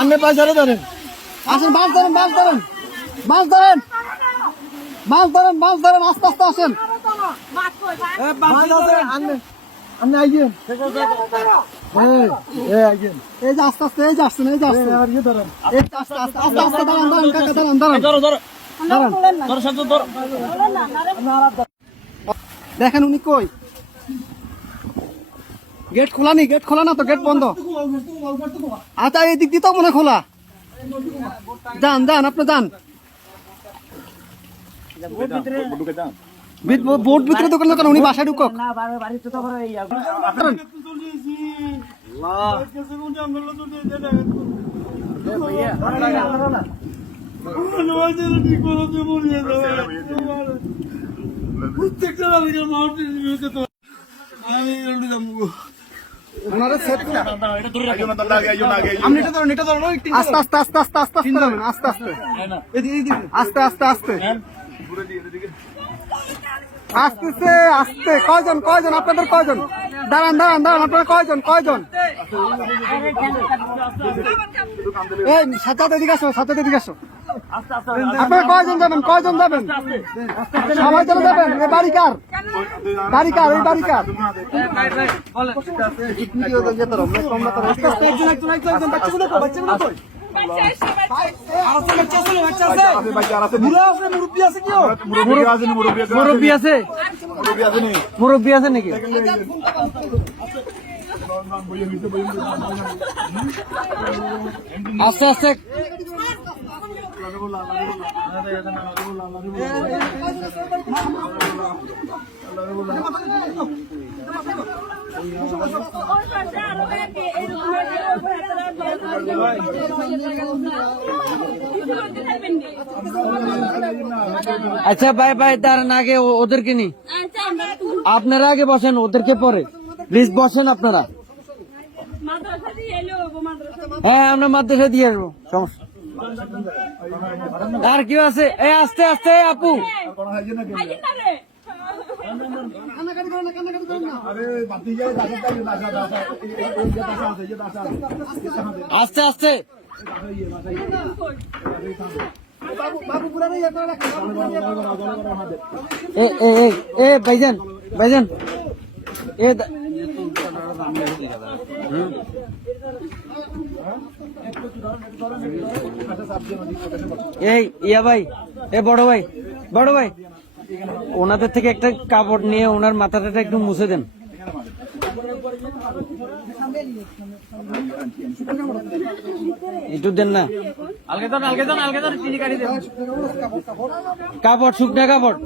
আপনি পয়সারে ধরেন, আসেন, মাছ ধরেন, মাছ ধরেন, মাছ ধরেন, মাছ ধরেন, মাছ ধরেন, আস্তে আস্তে আসেন। আপনি আইয়েন, এই যে আস্তে আস্তে, এই যে আসছেন, এই যে আসছেন, এই যে আস্তে আস্তে, আস্তে আস্তে দাঁড়ান, দাঁড়ান কাকা, দাঁড়ান, দাঁড়ান, দাঁড়ান। দেখেন উনি কই, গেট খোলা নি, গেট খোলা না তো, গেট বন্ধ। আচ্ছা এই দিক দিয়ে তো মনে খোলা, যান যান, আপনি যান, বোট ভিতরে দোকান দোকান, উনি বাসায় ঢুকক। আস্তে আস্তে আস্তে আস্তে আস্তে আস্তে নামেন, আস্তে আস্তে আস্তে আস্তে আস্তে আসতেছে, আসতে। কয়জন, কয়জন আপনাদের, কয়জন? দাঁড়ান দাঁড়ান দাঁড়ান, আপনারা কয়জন, কয়জন? এই সাথে এদিকে আসো, সাথে এদিকে আসো। আপনারা কয়জন যাবেন, কয়জন যাবেন? সবাই চলে যাবেন? এই বাড়ি কার, বাড়ি কার, এই বাড়ি কার? মুরব্বী আছে, মুরব্বী আছে নাকি? আস্তে আস্তে আচ্ছা ভাই ভাই, দাঁড়ান, আগে ওদেরকে নি, আপনারা আগে বসেন, ওদেরকে পরে প্লিজ বসেন আপনারা। হ্যাঁ আমরা মাদ্রাসা দিয়ে আসবো, সমস্যা। আর কেউ আছে? এই আস্তে আস্তে আপু, আস্তে আস্তে। ভাইজান, ভাইজান, এই ইয়া ভাই, এ বড় ভাই, বড় ভাই, ওনাদের থেকে একটা কাপড় নিয়ে ওনার মাথাটা একটু মুছে দেন। একটু দেন না, কাপড়, শুকনা কাপড়।